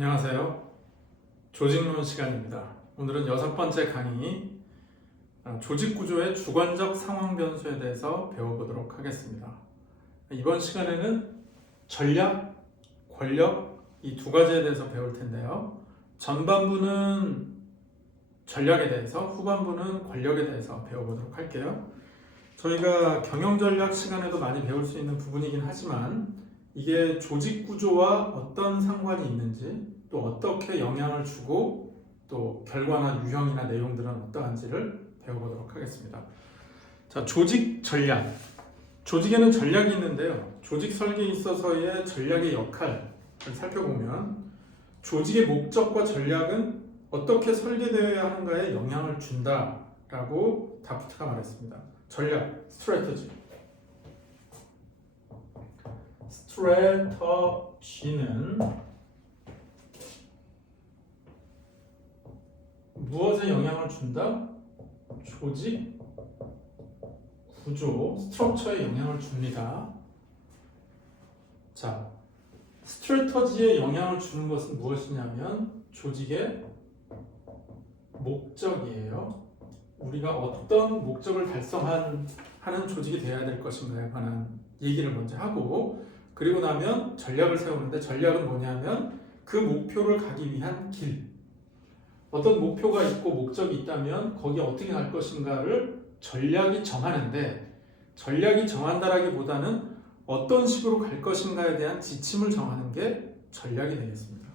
안녕하세요. 조직론 시간입니다. 오늘은 6번째 강의 조직구조의 주관적 상황 변수에 대해서 배워보도록 하겠습니다. 이번 시간에는 전략, 권력 이 두 가지에 대해서 배울 텐데요. 전반부는 전략에 대해서, 후반부는 권력에 대해서 배워보도록 할게요. 저희가 경영전략 시간에도 많이 배울 수 있는 부분이긴 하지만 이게 조직구조와 어떤 상관이 있는지, 또 어떻게 영향을 주고, 또 결과나 유형이나 내용들은 어떠한지를 배워보도록 하겠습니다. 자, 조직 전략. 조직에는 전략이 있는데요. 조직 설계에 있어서의 전략의 역할을 살펴보면 조직의 목적과 전략은 어떻게 설계되어야 하는가에 영향을 준다라고 다프트가 말했습니다. 전략, 스트래터지. 스트래터지는 무엇에 영향을 준다? 조직 구조, 스트럭처에 영향을 줍니다. 자, 스트래터지에 영향을 주는 것은 무엇이냐면 조직의 목적이에요. 우리가 어떤 목적을 달성하는 조직이 되어야 될 것인가에 관한 얘기를 먼저 하고, 그리고 나면 전략을 세우는데, 전략은 뭐냐면 그 목표를 가기 위한 길, 어떤 목표가 있고 목적이 있다면 거기에 어떻게 갈 것인가를 전략이 정하는데, 전략이 정한다라기보다는 어떤 식으로 갈 것인가에 대한 지침을 정하는 게 전략이 되겠습니다.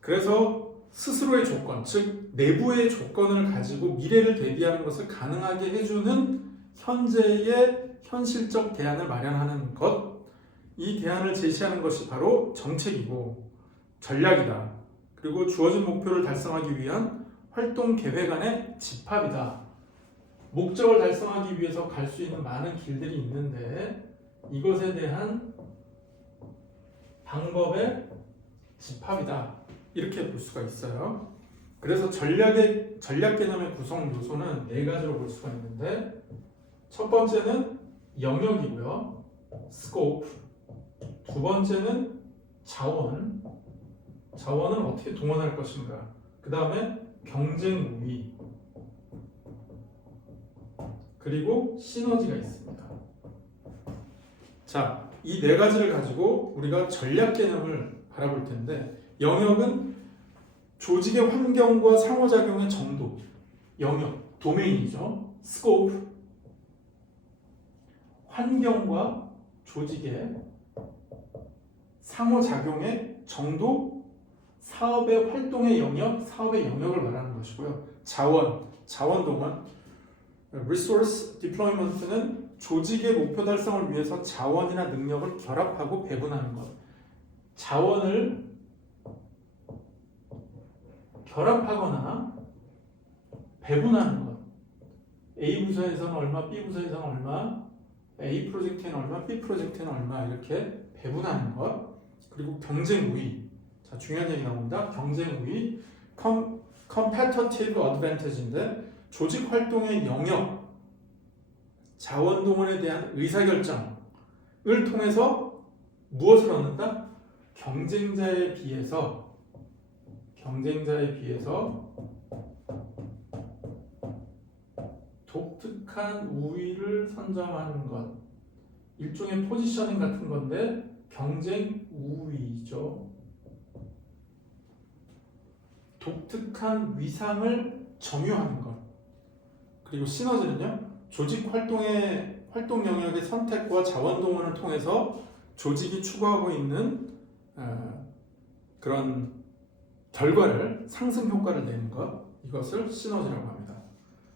그래서 스스로의 조건, 즉 내부의 조건을 가지고 미래를 대비하는 것을 가능하게 해주는 현재의 현실적 대안을 마련하는 것, 이 대안을 제시하는 것이 바로 정책이고 전략이다. 그리고 주어진 목표를 달성하기 위한 활동 계획안의 집합이다. 목적을 달성하기 위해서 갈 수 있는 많은 길들이 있는데 이것에 대한 방법의 집합이다. 이렇게 볼 수가 있어요. 그래서 전략 개념의 구성 요소는 4가지로 볼 수가 있는데, 첫 번째는 영역이고요. 스코프. 두 번째는 자원은 어떻게 동원할 것인가. 그 다음에 경쟁 우위, 그리고 시너지가 있습니다. 자, 이 4가지를 가지고 우리가 전략 개념을 바라볼 텐데, 영역은 조직의 환경과 상호작용의 정도, 영역, 도메인이죠. 스코프, 환경과 조직의 상호작용의 정도, 사업의 활동의 영역, 사업의 영역을 말하는 것이고요. 자원 동원, resource deployment는 조직의 목표 달성을 위해서 자원이나 능력을 결합하고 배분하는 것. 자원을 결합하거나 배분하는 것. A 부서에서는 얼마, B 부서에서는 얼마, A 프로젝트에는 얼마, B 프로젝트에는 얼마, 이렇게 배분하는 것. 그리고 경쟁 우위. 자, 중요한 얘기 나옵니다. 경쟁 우위. competitive advantage인데, 조직 활동의 영역, 자원 동원에 대한 의사결정을 통해서 무엇을 얻는다? 경쟁자에 비해서 독특한 우위를 선점하는 것. 일종의 포지셔닝 같은 건데 경쟁 우위죠. 독특한 위상을 점유하는 것. 그리고 시너지는요, 조직 활동 영역의 선택과 자원 동원을 통해서 조직이 추구하고 있는 그런 결과를, 상승 효과를 내는 것, 이것을 시너지라고 합니다.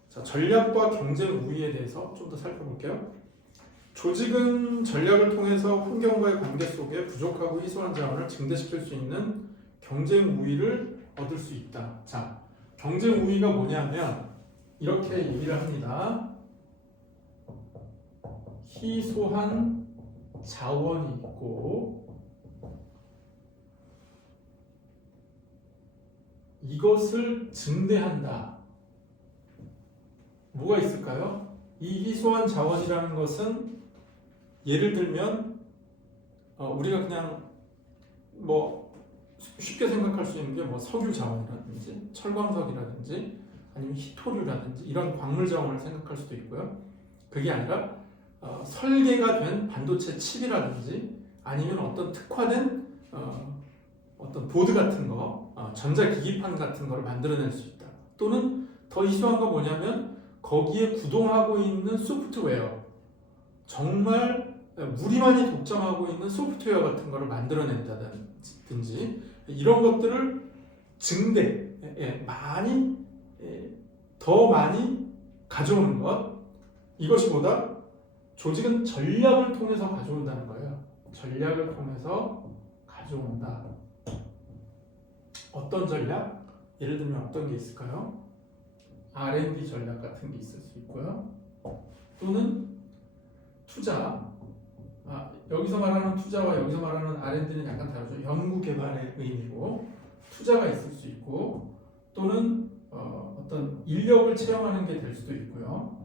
자, 전략과 경쟁 우위에 대해서 좀 더 살펴볼게요. 조직은 전략을 통해서 환경과의 관계 속에 부족하고 희소한 자원을 증대시킬 수 있는 경쟁 우위를 얻을 수 있다. 자, 경쟁 우위가 뭐냐면 이렇게 얘기를 합니다. 희소한 자원이 있고 이것을 증대한다. 뭐가 있을까요? 이 희소한 자원이라는 것은 예를 들면 우리가 그냥 뭐 쉽게 생각할 수 있는 게 뭐 석유 자원이라든지 철광석이라든지 아니면 희토류라든지 이런 광물 자원을 생각할 수도 있고요. 그게 아니라 설계가 된 반도체 칩이라든지 아니면 어떤 특화된 어떤 보드 같은 거, 전자기기판 같은 거를 만들어낼 수 있다. 또는 더 희소한 거 뭐냐면 거기에 구동하고 있는 소프트웨어, 정말 우리만이 독점하고 있는 소프트웨어 같은 거를 만들어낸다든지 이런 것들을 더 많이 가져오는 것, 이것이 보다 조직은 전략을 통해서 가져온다는 거예요. 전략을 통해서 가져온다. 어떤 전략? 예를 들면 어떤 게 있을까요? R&D 전략 같은 게 있을 수 있고요. 또는 투자. 여기서 말하는 투자와 여기서 말하는 R&D는 약간 다르죠. 연구 개발의 의미고 투자가 있을 수 있고 또는 어떤 인력을 채용하는 게 될 수도 있고요.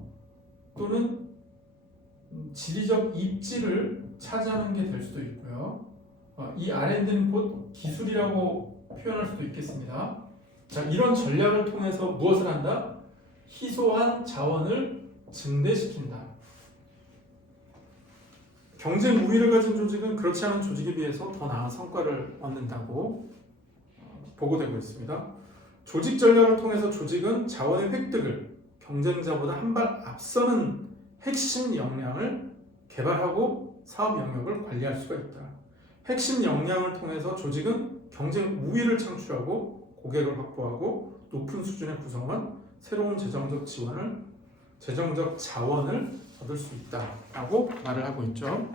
또는 지리적 입지를 차지하는 게 될 수도 있고요. 이 R&D는 곧 기술이라고 표현할 수도 있겠습니다. 자, 이런 전략을 통해서 무엇을 한다? 희소한 자원을 증대시킨다. 경쟁 우위를 가진 조직은 그렇지 않은 조직에 비해서 더 나은 성과를 얻는다고 보고되고 있습니다. 조직 전략을 통해서 조직은 자원의 획득을 경쟁자보다 한 발 앞서는 핵심 역량을 개발하고 사업 영역을 관리할 수가 있다. 핵심 역량을 통해서 조직은 경쟁 우위를 창출하고 고객을 확보하고 높은 수준의 구성원, 새로운 재정적 자원을 얻을 수 있다라고 말을 하고 있죠.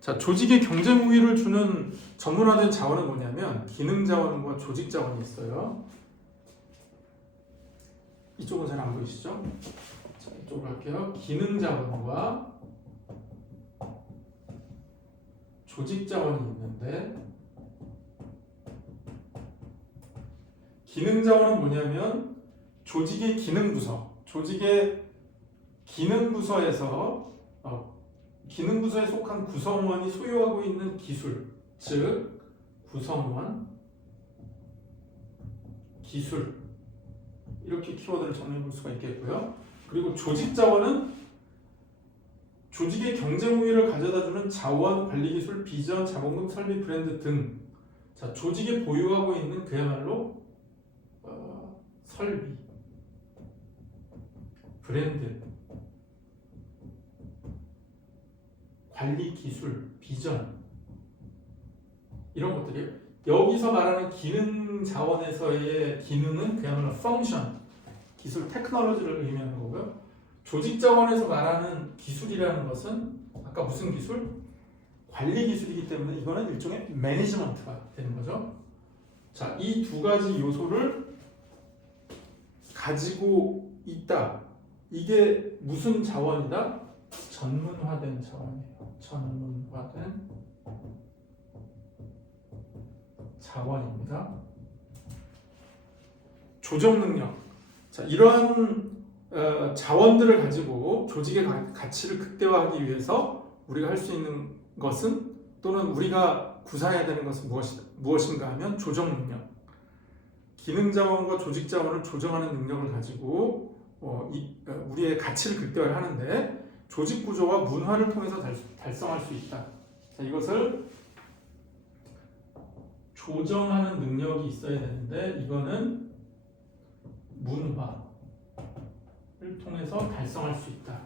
자, 조직의 경쟁 우위를 주는 전문화된 자원은 뭐냐면 기능 자원과 조직 자원이 있어요. 이쪽은 잘 안 보이시죠? 자, 이쪽으로 할게요. 기능 자원과 조직 자원이 있는데 기능 자원은 뭐냐면 조직의 기능 부서, 조직의 기능 부서에서 기능 부서에 속한 구성원이 소유하고 있는 기술, 즉 구성원, 기술 이렇게 키워드를 정리해 볼 수가 있겠고요. 그리고 조직 자원은 조직의 경쟁 우위를 가져다주는 자원, 관리 기술, 비전, 자본금, 설비, 브랜드 등. 자, 조직이 보유하고 있는 그야말로 설비, 브랜드, 관리 기술, 비전 이런 것들이 여기서 말하는 기능 자원에서의 기능은 그야말로 펑션, 기술, 테크놀로지를 의미하는 거고요. 조직 자원에서 말하는 기술이라는 것은 아까 무슨 기술? 관리 기술이기 때문에 이거는 일종의 매니지먼트가 되는 거죠. 자, 이 두 가지 요소를 가지고 있다. 이게 무슨 자원이다? 전문화된 자원이에요. 전문화된 자원입니다. 조정 능력. 자, 이러한 자원들을 가지고 조직의 가치를 극대화하기 위해서 우리가 할 수 있는 것은 또는 우리가 구사해야 되는 것은 무엇인가 하면 조정 능력. 기능 자원과 조직 자원을 조정하는 능력을 가지고 우리의 가치를 극대화하는데 조직 구조와 문화를 통해서 달성할 수 있다. 자, 이것을 조정하는 능력이 있어야 되는데 이거는 문화를 통해서 달성할 수 있다.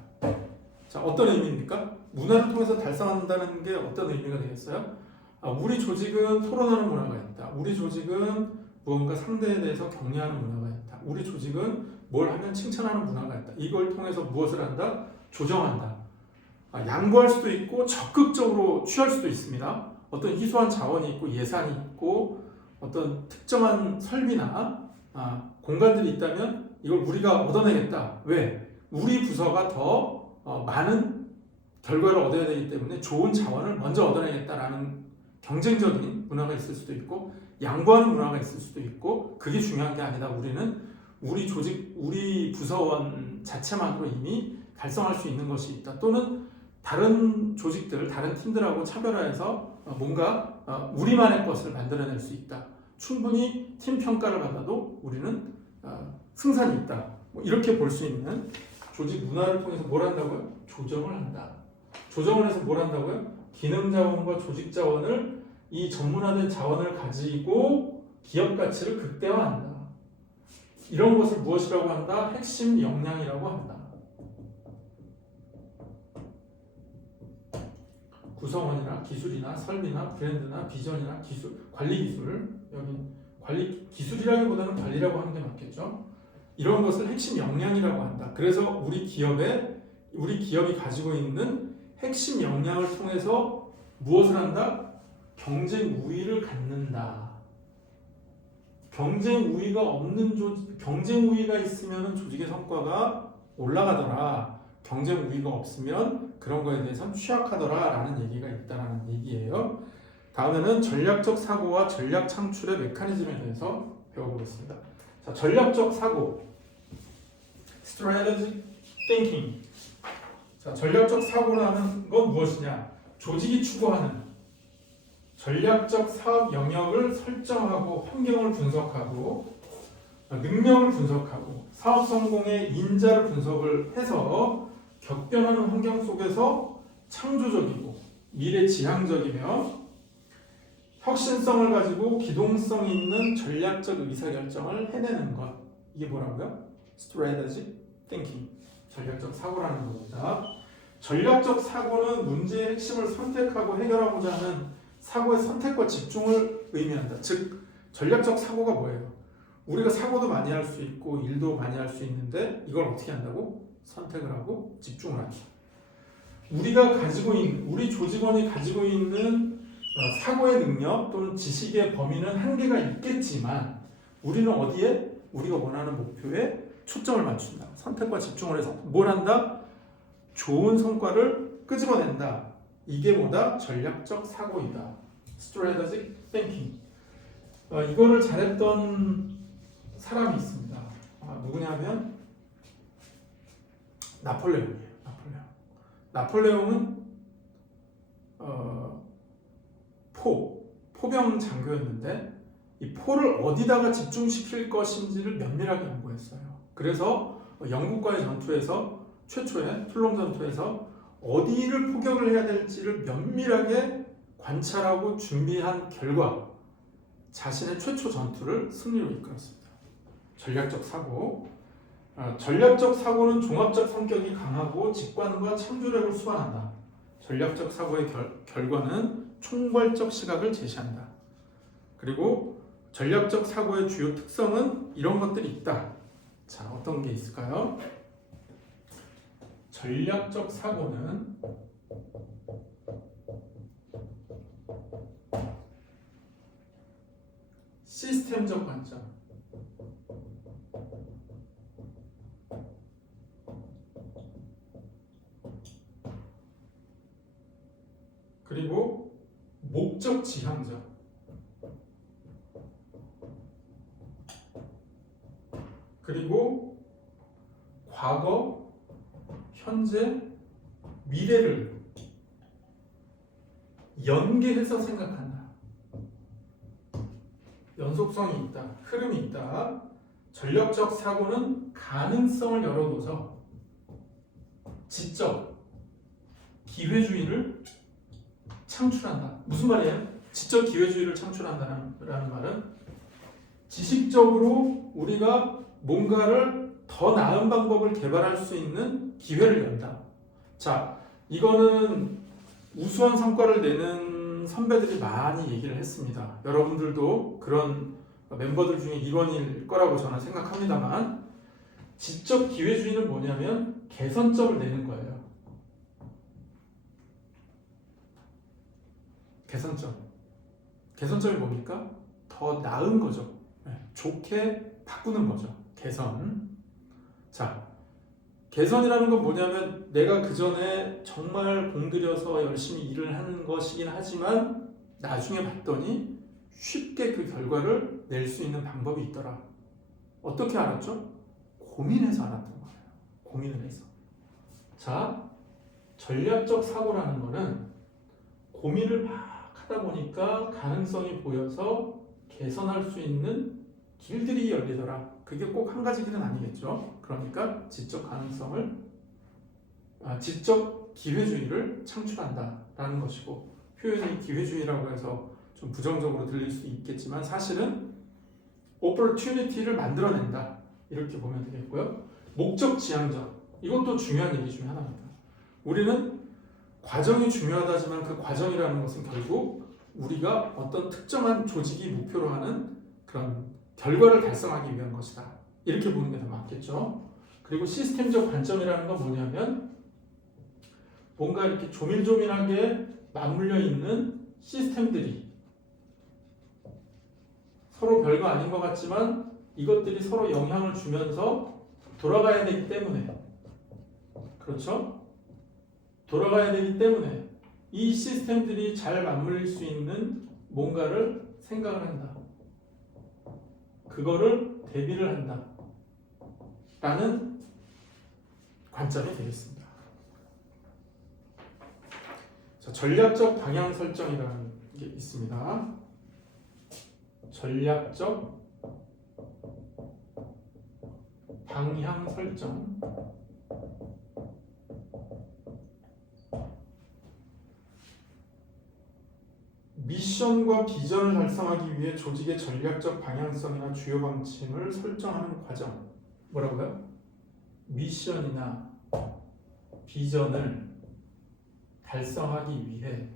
자, 어떤 의미입니까? 문화를 통해서 달성한다는 게 어떤 의미가 되겠어요? 우리 조직은 토론하는 문화가 있다. 우리 조직은 무언가 상대에 대해서 격려하는 문화가 있다. 우리 조직은 뭘 하면 칭찬하는 문화가 있다. 이걸 통해서 무엇을 한다? 조정한다. 양보할 수도 있고 적극적으로 취할 수도 있습니다. 어떤 희소한 자원이 있고 예산이 있고 어떤 특정한 설비나 공간들이 있다면 이걸 우리가 얻어내겠다. 왜? 우리 부서가 더 많은 결과를 얻어야 되기 때문에 좋은 자원을 먼저 얻어내겠다라는 경쟁적인 문화가 있을 수도 있고 양보하는 문화가 있을 수도 있고 그게 중요한 게 아니다. 우리는 우리 조직, 우리 부서원 자체만으로 이미 달성할 수 있는 것이 있다. 또는 다른 조직들, 다른 팀들하고 차별화해서 뭔가 우리만의 것을 만들어낼 수 있다. 충분히 팀 평가를 받아도 우리는 승산이 있다. 뭐 이렇게 볼 수 있는 조직 문화를 통해서 뭘 한다고요? 조정을 한다. 조정을 해서 뭘 한다고요? 기능 자원과 조직 자원을 이 전문화된 자원을 가지고 기업 가치를 극대화한다. 이런 것을 무엇이라고 한다? 핵심 역량이라고 한다. 구성원이나 기술이나 설비나 브랜드나 비전이나 기술, 관리 기술, 여기 관리 기술이라기보다는 관리라고 하는 게 맞겠죠. 이런 것을 핵심 역량이라고 한다. 그래서 우리 기업이 가지고 있는 핵심 역량을 통해서 무엇을 한다? 경쟁 우위를 갖는다. 경쟁 우위가 있으면 조직의 성과가 올라가더라. 경쟁 우위가 없으면 그런 거에 대해서는 취약하더라라는 얘기가 있다라는 얘기예요. 다음에는 전략적 사고와 전략 창출의 메커니즘에 대해서 배워보겠습니다. 자, 전략적 사고, strategic thinking. 자, 전략적 사고라는 건 무엇이냐? 조직이 추구하는 전략적 사업 영역을 설정하고 환경을 분석하고 능력을 분석하고 사업 성공의 인자를 분석을 해서 격변하는 환경 속에서 창조적이고 미래지향적이며 혁신성을 가지고 기동성 있는 전략적 의사결정을 해내는 것. 이게 뭐라고요? Strategic Thinking. 전략적 사고라는 겁니다. 전략적 사고는 문제의 핵심을 선택하고 해결하고자 하는 사고의 선택과 집중을 의미한다. 즉, 전략적 사고가 뭐예요? 우리가 사고도 많이 할 수 있고 일도 많이 할 수 있는데 이걸 어떻게 한다고? 선택을 하고 집중을 한다. 우리 조직원이 가지고 있는 사고의 능력 또는 지식의 범위는 한계가 있겠지만 우리는 어디에? 우리가 원하는 목표에 초점을 맞춘다. 선택과 집중을 해서 뭘 한다? 좋은 성과를 끄집어낸다. 이게 뭐다? 전략적 사고이다. Strategic Thinking. 이거를 잘했던 사람이 있습니다. 누구냐면 나폴레옹이에요. 나폴레옹은 포병 장교였는데 이 포를 어디다가 집중시킬 것인지를 면밀하게 연구했어요. 그래서 영국과의 전투에서 최초의 툴롱 전투에서 어디를 포격을 해야 될지를 면밀하게 관찰하고 준비한 결과 자신의 최초 전투를 승리로 이끌었습니다. 전략적 사고. 전략적 사고는 종합적 성격이 강하고 직관과 창조력을 수반한다. 전략적 사고의 결과는 총괄적 시각을 제시한다. 그리고 전략적 사고의 주요 특성은 이런 것들이 있다. 자, 어떤 게 있을까요? 전략적 사고는 시스템적 관점, 그리고 목적 지향적, 그리고 과거, 현재, 미래를 연계해서 생각한다. 연속성이 있다. 흐름이 있다. 전략적 사고는 가능성을 열어둬서 지적, 기회주의를 창출한다. 무슨 말이에요? 지적 기회주의를 창출한다는 말은 지식적으로 우리가 뭔가를 더 나은 방법을 개발할 수 있는 기회를 연다. 자, 이거는 우수한 성과를 내는 선배들이 많이 얘기를 했습니다. 여러분들도 그런 멤버들 중에 일원일 거라고 저는 생각합니다만 지적 기회주의는 뭐냐면 개선점을 내는 거예요. 개선점이 뭡니까? 더 나은 거죠. 좋게 바꾸는 거죠. 개선. 자, 개선이라는 건 뭐냐면 내가 그 전에 정말 공들여서 열심히 일을 하는 것이긴 하지만 나중에 봤더니 쉽게 그 결과를 낼 수 있는 방법이 있더라. 어떻게 알았죠? 고민해서 알았던 거예요. 고민을 해서. 자, 전략적 사고라는 거는 고민을 막 하다 보니까 가능성이 보여서 개선할 수 있는 길들이 열리더라. 그게 꼭 한 가지 길은 아니겠죠. 그러니까 지적 기회주의를 창출한다라는 것이고, 표현이 기회주의라고 해서 좀 부정적으로 들릴 수 있겠지만 사실은 opportunity를 만들어낸다, 이렇게 보면 되겠고요. 목적 지향적, 이것도 중요한 얘기 중에 하나입니다. 우리는 과정이 중요하다지만 그 과정이라는 것은 결국 우리가 어떤 특정한 조직이 목표로 하는 그런 결과를 달성하기 위한 것이다, 이렇게 보는 게 더 맞겠죠. 그리고 시스템적 관점이라는 건 뭐냐면 뭔가 이렇게 조밀조밀하게 맞물려 있는 시스템들이 서로 별거 아닌 것 같지만 이것들이 서로 영향을 주면서 돌아가야 되기 때문에, 그렇죠? 돌아가야 되기 때문에 이 시스템들이 잘 맞물릴 수 있는 뭔가를 생각을 한다. 그거를 대비를 한다. 라는 관점이 되겠습니다. 자, 전략적 방향 설정이라는 게 있습니다. 전략적 방향 설정. 미션과 비전을 달성하기 위해 조직의 전략적 방향성이나 주요 방침을 설정하는 과정. 뭐라고요? 미션이나 비전을 달성하기 위해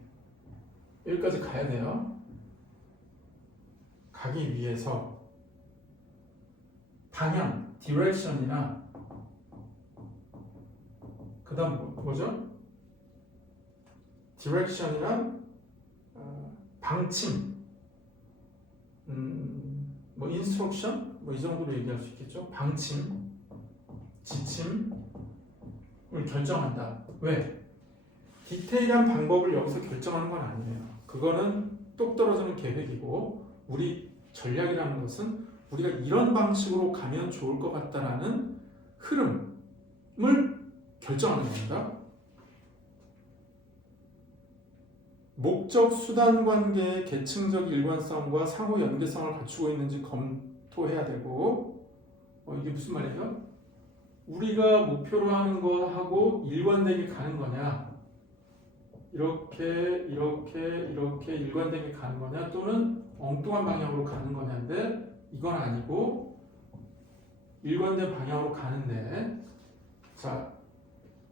여기까지 가야 돼요. 가기 위해서 방향, 디렉션이나 그 다음 뭐죠? 디렉션이나 방침, 뭐 인스트럭션, 뭐 이 정도로 얘기할 수 있겠죠. 방침, 지침을 결정한다. 왜? 디테일한 방법을 여기서 결정하는 건 아니에요. 그거는 똑 떨어지는 계획이고, 우리 전략이라는 것은 우리가 이런 방식으로 가면 좋을 것 같다라는 흐름을 결정하는 겁니다. 목적 수단 관계의 계층적 일관성과 상호 연계성을 갖추고 있는지 검토해야 되고, 이게 무슨 말이에요? 우리가 목표로 하는 거하고 일관되게 가는 거냐, 이렇게 일관되게 가는 거냐, 또는 엉뚱한 방향으로 가는 거냐인데, 이건 아니고 일관된 방향으로 가는데, 자,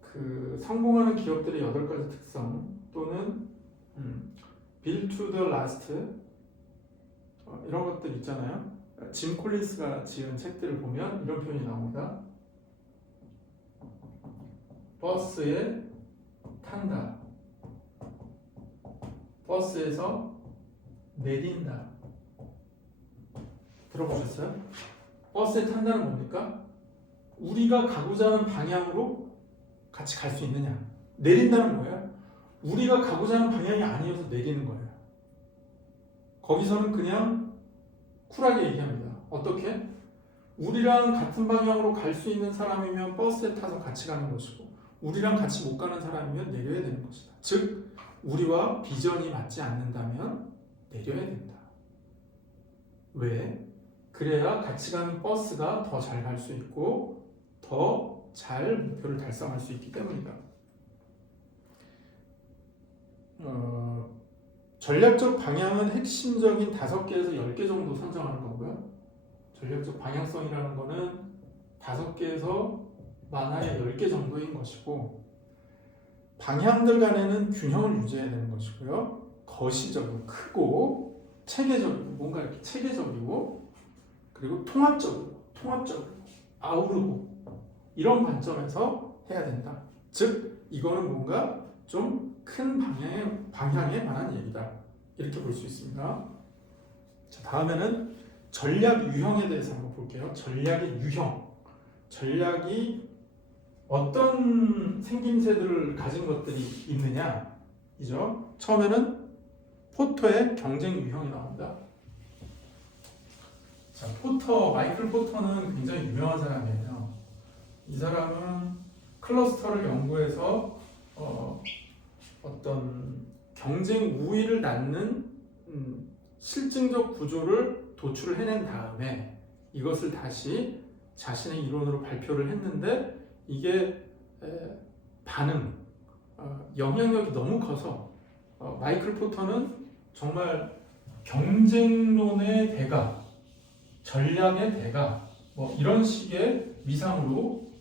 그 성공하는 기업들의 8가지 특성 또는 Build to the last, 이런 것들 있잖아요. 짐 콜린스가 지은 책들을 보면 이런 표현이 나옵니다. 버스에 탄다, 버스에서 내린다. 들어보셨어요? 버스에 탄다는 뭡니까? 우리가 가고자 하는 방향으로 같이 갈 수 있느냐. 내린다는 거예요. 우리가 가고자 하는 방향이 아니어서 내리는 거예요. 거기서는 그냥 쿨하게 얘기합니다. 어떻게? 우리랑 같은 방향으로 갈 수 있는 사람이면 버스에 타서 같이 가는 것이고, 우리랑 같이 못 가는 사람이면 내려야 되는 것이다. 즉, 우리와 비전이 맞지 않는다면 내려야 된다. 왜? 그래야 같이 가는 버스가 더 잘 갈 수 있고 더 잘 목표를 달성할 수 있기 때문이다. 전략적 방향은 핵심적인 5개에서 10개 정도 선정하는 거고요. 전략적 방향성이라는 거는 5개에서 많아야 10개 정도인 것이고, 방향들 간에는 균형을 유지해야 되는 것이고요. 거시적이고 크고 체계적이고, 뭔가 이렇게 체계적이고, 그리고 통합적이고 아우르고, 이런 관점에서 해야 된다. 즉, 이거는 뭔가 좀 큰 방향에 관한 얘기다, 이렇게 볼 수 있습니다. 자, 다음에는 전략 유형에 대해서 한번 볼게요. 전략의 유형. 전략이 어떤 생김새들을 가진 것들이 있느냐, 이죠. 처음에는 포터의 경쟁 유형이 나옵니다. 자, 마이클 포터는 굉장히 유명한 사람이에요. 이 사람은 클러스터를 연구해서 어떤 경쟁 우위를 낳는 실증적 구조를 도출을 해낸 다음에 이것을 다시 자신의 이론으로 발표를 했는데 이게 반응, 영향력이 너무 커서 마이클 포터는 정말 경쟁론의 대가, 전략의 대가 뭐 이런 식의 위상으로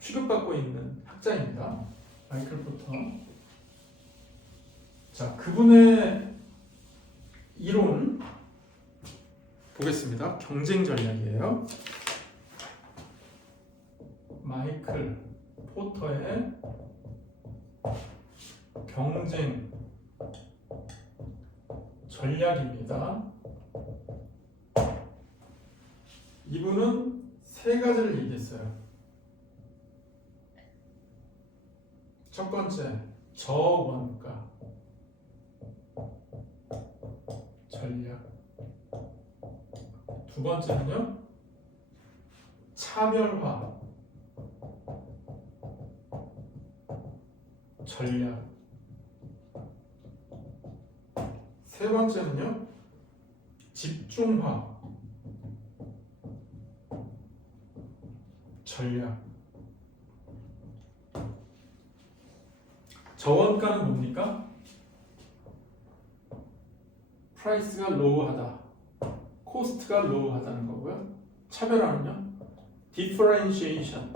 취급받고 있는 학자입니다. 마이클 포터. 자, 그분의 이론 보겠습니다. 경쟁 전략이에요. 마이클 포터의 경쟁 전략입니다. 이분은 세 가지를 얘기했어요. 첫 번째, 저원가 전략. 두 번째는요, 차별화 전략. 세 번째는요, 집중화 전략. 저원가는 뭡니까? 프라이스가 로우하다, 코스트가 로우하다는 거고요. 차별화는요, differentiation.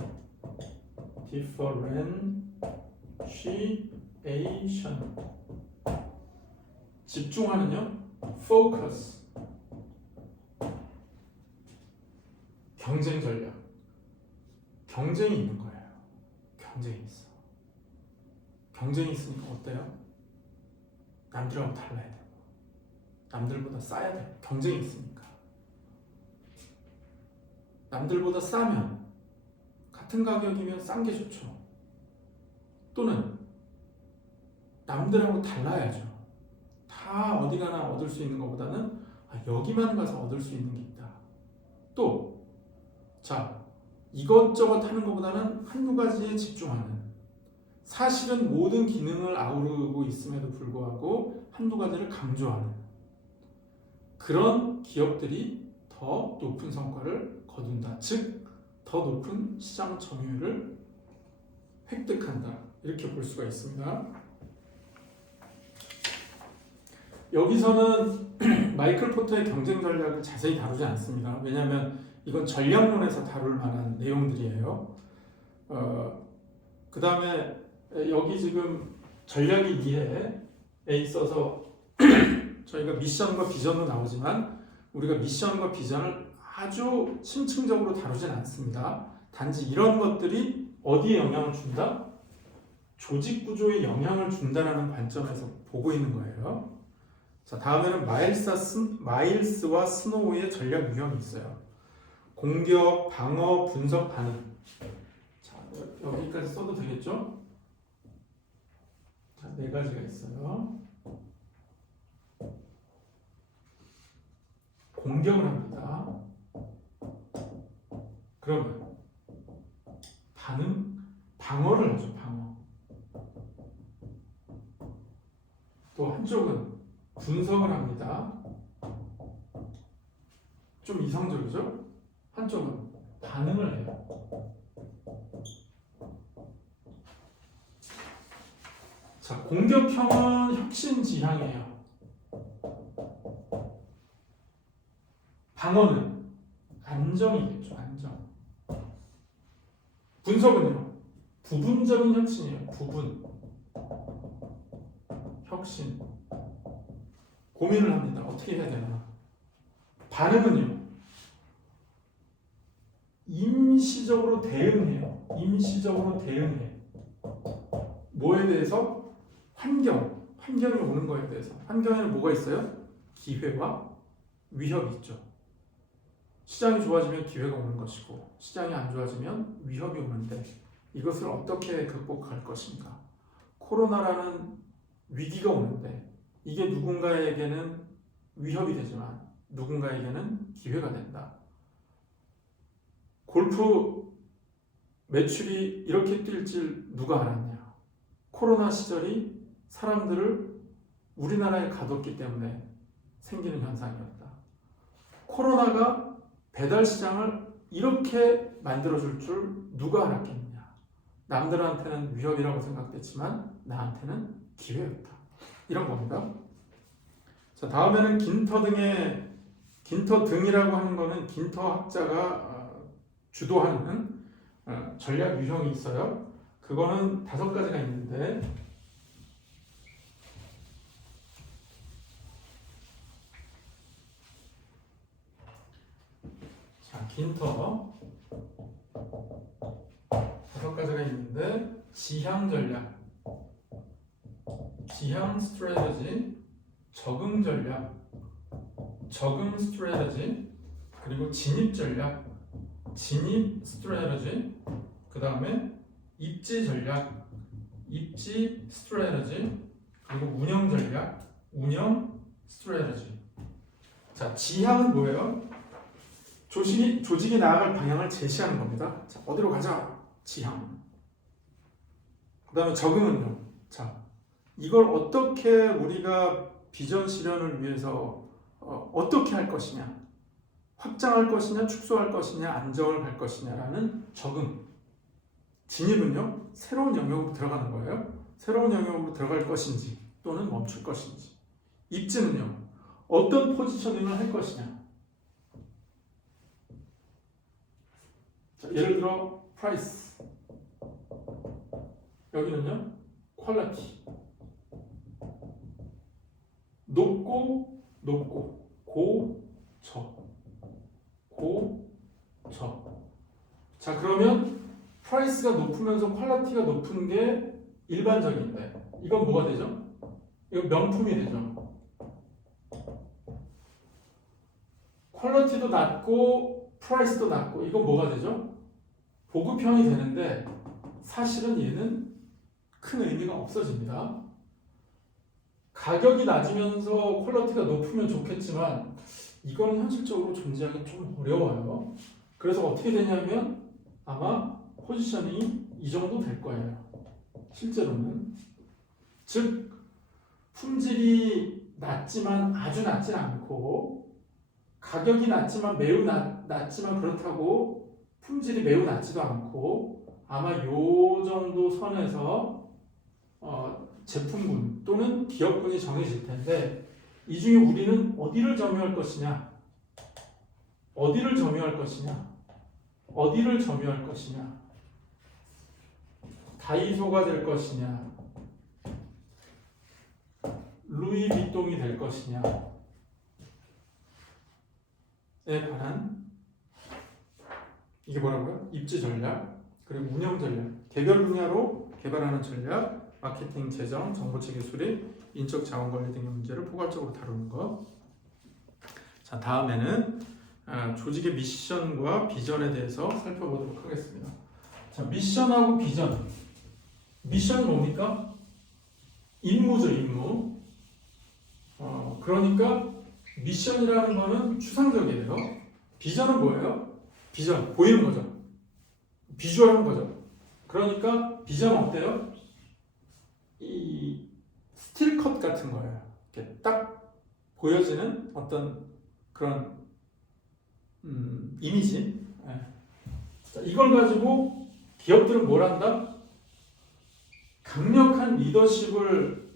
집중하는요, focus. 경쟁 전략. 경쟁이 있는 거예요. 경쟁이 있어. 경쟁이 있으니까 어때요? 남들하고 달라야 되고, 남들보다 싸야 돼요. 경쟁이 있으니까. 남들보다 싸면, 같은 가격이면 싼 게 좋죠. 또는 남들하고 달라야죠. 다 어디 가나 얻을 수 있는 것보다는 여기만 가서 얻을 수 있는 게 있다. 또, 자, 이것저것 하는 것보다는 한두 가지에 집중하는, 사실은 모든 기능을 아우르고 있음에도 불구하고 한두 가지를 강조하는 그런 기업들이 더 높은 성과를 거둔다. 즉, 더 높은 시장 점유율을 획득한다. 이렇게 볼 수가 있습니다. 여기서는 마이클 포터의 경쟁 전략을 자세히 다루지 않습니다. 왜냐하면 이건 전략론에서 다룰 만한 내용들이에요. 그 다음에 여기 지금 전략이 이해에 있어서 저희가 미션과 비전도 나오지만 우리가 미션과 비전을 아주 심층적으로 다루진 않습니다. 단지 이런 것들이 어디에 영향을 준다? 조직 구조에 영향을 준다라는 관점에서 보고 있는 거예요. 자, 다음에는 마일스와 스노우의 전략 유형이 있어요. 공격, 방어, 분석, 반응. 자, 여기까지 써도 되겠죠? 자, 네 가지가 있어요. 공격을 합니다. 그러면 방어를 하죠. 방어. 또 한쪽은 분석을 합니다. 좀 이성적이죠? 한쪽은 반응을 해요. 자, 공격형은 혁신 지향이에요. 방어는 안정이겠죠. 안정. 분석은요, 부분적인 혁신이에요. 부분 혁신. 고민을 합니다. 어떻게 해야 되나. 반응은요, 임시적으로 대응해요. 임시적으로 대응해. 뭐에 대해서? 환경이 오는 거에 대해서. 환경에는 뭐가 있어요? 기회와 위협이 있죠. 시장이 좋아지면 기회가 오는 것이고, 시장이 안 좋아지면 위협이 오는데, 이것을 어떻게 극복할 것인가. 코로나라는 위기가 오는데 이게 누군가에게는 위협이 되지만 누군가에게는 기회가 된다. 골프 매출이 이렇게 뛸 줄 누가 알았냐. 코로나 시절이 사람들을 우리나라에 가뒀기 때문에 생기는 현상이었다. 코로나가 배달 시장을 이렇게 만들어줄 줄 누가 알았겠느냐. 남들한테는 위협이라고 생각됐지만 나한테는 기회였다. 이런 겁니다. 자, 다음에는 긴터 등이라고 하는 거는 긴터 학자가 주도하는 전략 유형이 있어요. 그거는 5가지가 있는데, 자, 긴터 5가지가 있는데, 지향 전략, 지향 스트래티지, 적응 전략, 적응 스트래티지, 그리고 진입 전략, 진입 스트래티지, 그 다음에 입지 전략, 입지 스트래티지, 그리고 운영 전략, 운영 스트래티지. 자, 지향은 뭐예요? 조직이 나아갈 방향을 제시하는 겁니다. 자, 어디로 가자? 지향. 그 다음에 적응은요? 자, 이걸 어떻게 우리가 비전 실현을 위해서 어떻게 할 것이냐, 확장할 것이냐, 축소할 것이냐, 안정을 할 것이냐라는 적응. 진입은요, 새로운 영역으로 들어가는 거예요. 새로운 영역으로 들어갈 것인지 또는 멈출 것인지. 입지는요, 어떤 포지셔닝을 할 것이냐. 자, 예를 들어 프라이스, 여기는요 퀄리티, 높고 고저. 자, 그러면 프라이스가 높으면서 퀄리티가 높은 게 일반적인데 이건 뭐가 되죠? 이거 명품이 되죠. 퀄리티도 낮고 프라이스도 낮고 이건 뭐가 되죠? 보급형이 되는데 사실은 얘는 큰 의미가 없어집니다. 가격이 낮으면서 퀄리티가 높으면 좋겠지만 이거는 현실적으로 존재하기 좀 어려워요. 그래서 어떻게 되냐면 아마 포지셔닝이 이 정도 될 거예요. 실제로는. 즉 품질이 낮지만 아주 낮진 않고 가격이 낮지만 매우 낮지만 그렇다고 품질이 매우 낮지도 않고 아마 요 정도 선에서 제품군 또는 기업군이 정해질 텐데 이 중에 우리는 어디를 점유할 것이냐, 어디를 점유할 것이냐, 어디를 점유할 것이냐, 다이소가 될 것이냐, 루이비통이 될 것이냐에 관한 이게 뭐라고요? 입지 전략, 그리고 운영 전략, 개별 분야로 개발하는 전략, 마케팅, 재정, 정보체계 수립, 인적 자원 관리 등의 문제를 포괄적으로 다루는 것. 자, 다음에는 조직의 미션과 비전에 대해서 살펴보도록 하겠습니다. 자, 미션하고 비전. 미션은 뭡니까? 임무죠, 임무. 그러니까 미션이라는 거는 추상적이에요. 비전은 뭐예요? 비전, 보이는 거죠. 비주얼한 거죠. 그러니까 비전은 어때요? 이 스틸컷 같은 거예요. 이렇게 딱 보여지는 어떤 그런 이미지. 네. 자, 이걸 가지고 기업들은 뭘 한다? 강력한 리더십을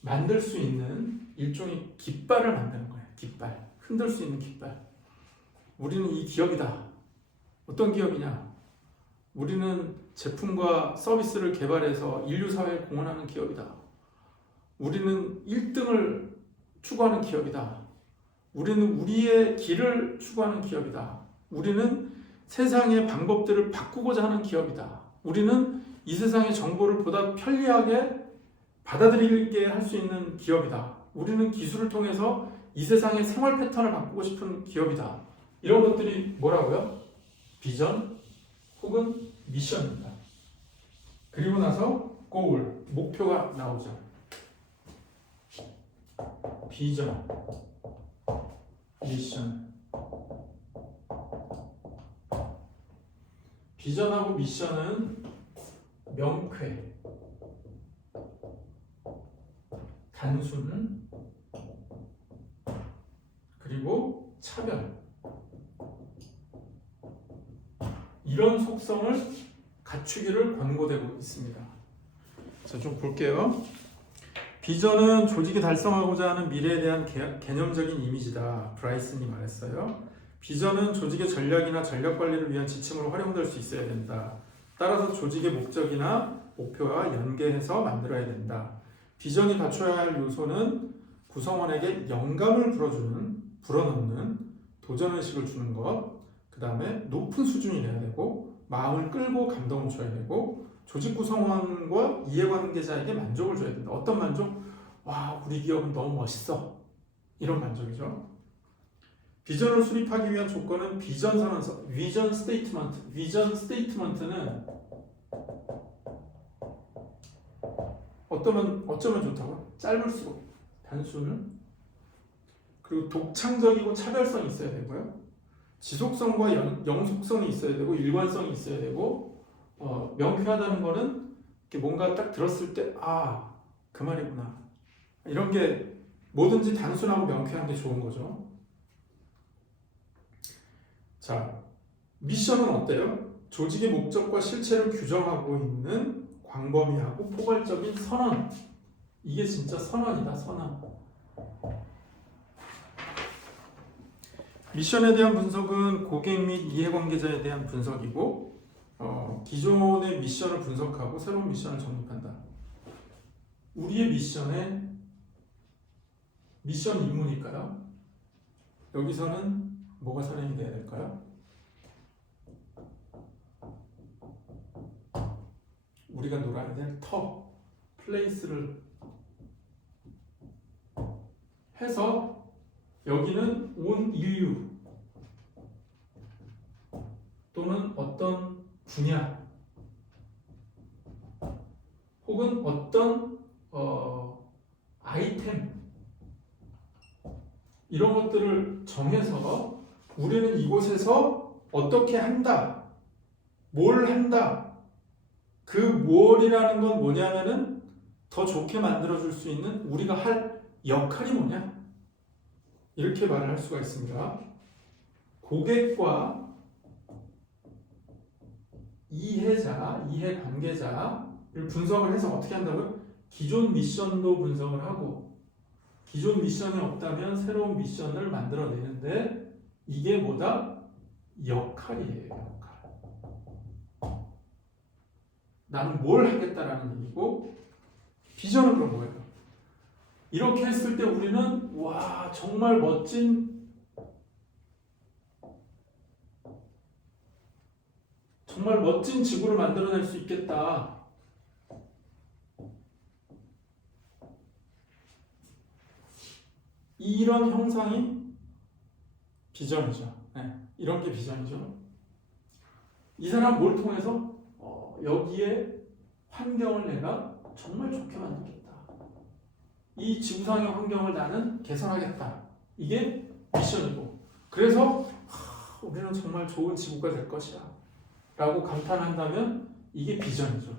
만들 수 있는 일종의 깃발을 만드는 거예요. 깃발. 흔들 수 있는 깃발. 우리는 이 기업이다. 어떤 기업이냐? 우리는 제품과 서비스를 개발해서 인류 사회에 공헌하는 기업이다. 우리는 1등을 추구하는 기업이다. 우리는 우리의 길을 추구하는 기업이다. 우리는 세상의 방법들을 바꾸고자 하는 기업이다. 우리는 이 세상의 정보를 보다 편리하게 받아들이게 할 수 있는 기업이다. 우리는 기술을 통해서 이 세상의 생활 패턴을 바꾸고 싶은 기업이다. 이런 것들이 뭐라고요? 비전 혹은 미션입니다. 그리고 나서 goal, 목표가 나오죠. 비전, 미션. 비전하고 미션은 명쾌, 단순, 차별 이런 속성을 갖추기를 권고되고 있습니다. 자, 좀 볼게요. 비전은 조직이 달성하고자 하는 미래에 대한 개념적인 이미지다. 브라이슨이 말했어요. 비전은 조직의 전략이나 전략 관리를 위한 지침으로 활용될 수 있어야 된다. 따라서 조직의 목적이나 목표와 연계해서 만들어야 된다. 비전이 갖춰야 할 요소는 구성원에게 영감을 불어넣는 도전의식을 주는 것, 그 다음에 높은 수준이 돼야 되고 마음을 끌고 감동을 줘야 되고 조직 구성원과 이해관계자에게 만족을 줘야 된다. 어떤 만족? 와, 우리 기업은 너무 멋있어. 이런 만족이죠. 비전을 수립하기 위한 조건은 비전 선언서, 비전 스테이트먼트. 비전 스테이트먼트는 어쩌면 좋다고? 짧을수록 단순을 그리고 독창적이고 차별성이 있어야 되고요. 지속성과 영속성이 있어야 되고 일관성이 있어야 되고 명쾌하다는 거는 이렇게 뭔가 딱 들었을 때 그 말이구나 이런 게 뭐든지 단순하고 명쾌한 게 좋은 거죠. 자, 미션은 어때요? 조직의 목적과 실체를 규정하고 있는 광범위하고 포괄적인 선언. 이게 진짜 선언이다, 선언. 미션에 대한 분석은 고객 및 이해관계자에 대한 분석이고 기존의 미션을 분석하고 새로운 미션을 정립한다. 우리의 미션은 임무니까요. 여기서는 뭐가 선행이 돼야 될까요? 우리가 놀아야 될 플레이스를 해서 여기는 온 인류 또는 어떤 분야 혹은 어떤 아이템 이런 것들을 정해서 우리는 이곳에서 어떻게 한다, 뭘 한다. 그 뭘이라는 건 뭐냐면은 더 좋게 만들어줄 수 있는 우리가 할 역할이 뭐냐? 이렇게 말을 할 수가 있습니다. 고객과 이해관계자를 분석을 해서 어떻게 한다고요? 기존 미션도 분석을 하고 기존 미션이 없다면 새로운 미션을 만들어내는데 이게 뭐다? 역할이에요. 역할. 나는 뭘 하겠다라는 얘기고 비전은 그런 거예요. 이렇게 했을 때 우리는 와 정말 멋진 지구를 만들어낼 수 있겠다. 이런 형상이 비전이죠. 네, 이런 게 비전이죠. 이 사람 뭘 통해서 여기에 환경을 내가 정말 좋게 만들겠다. 이 지구상의 환경을 나는 개선하겠다. 이게 미션이고 그래서 우리는 정말 좋은 지구가 될 것이야 라고 감탄한다면 이게 비전이죠.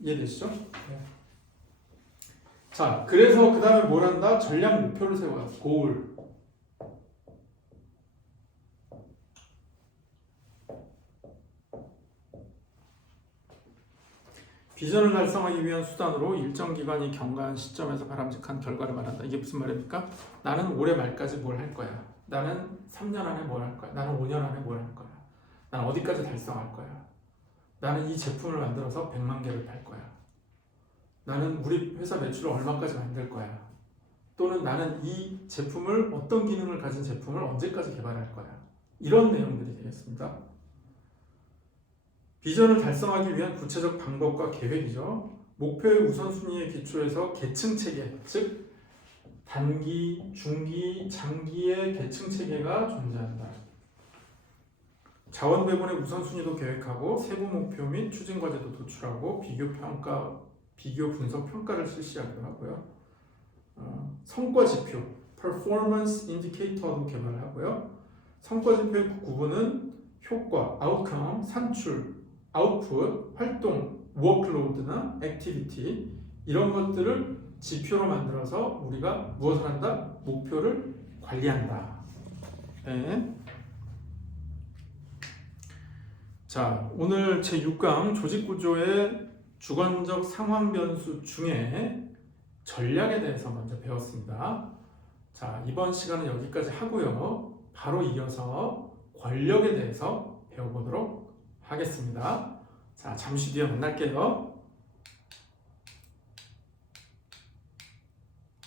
이해되시죠? 네. 자, 그래서 그 다음에 뭘 한다? 전략 목표를 세워요. 고울. 비전을 달성하기 위한 수단으로 일정 기간이 경과한 시점에서 바람직한 결과를 말한다. 이게 무슨 말입니까? 나는 올해 말까지 뭘 할 거야. 나는 3년 안에 뭘 할 거야. 나는 5년 안에 뭘 할 거야. 나는 어디까지 달성할 거야. 나는 이 제품을 만들어서 100만 개를 팔 거야. 나는 우리 회사 매출을 얼마까지 만들 거야. 또는 나는 이 제품을 어떤 기능을 가진 제품을 언제까지 개발할 거야. 이런 내용들이 되겠습니다. 비전을 달성하기 위한 구체적 방법과 계획이죠. 목표의 우선순위에 기초해서 계층 체계, 즉 단기, 중기, 장기의 계층 체계가 존재한다. 자원 배분의 우선순위도 계획하고 세부 목표 및 추진 과제도 도출하고 비교 분석 평가를 실시하기도 하고요. 성과 지표, performance indicator도 개발을 하고요. 성과 지표의 구분은 효과, outcome, 산출, output, 활동, workload나 activity 이런 것들을 지표로 만들어서 우리가 무엇을 한다? 목표를 관리한다. 네. 자, 오늘 제6강 조직구조의 주관적 상황 변수 중에 전략에 대해서 먼저 배웠습니다. 자, 이번 시간은 여기까지 하고요. 바로 이어서 권력에 대해서 배워보도록 하겠습니다. 자, 잠시 뒤에 만날게요.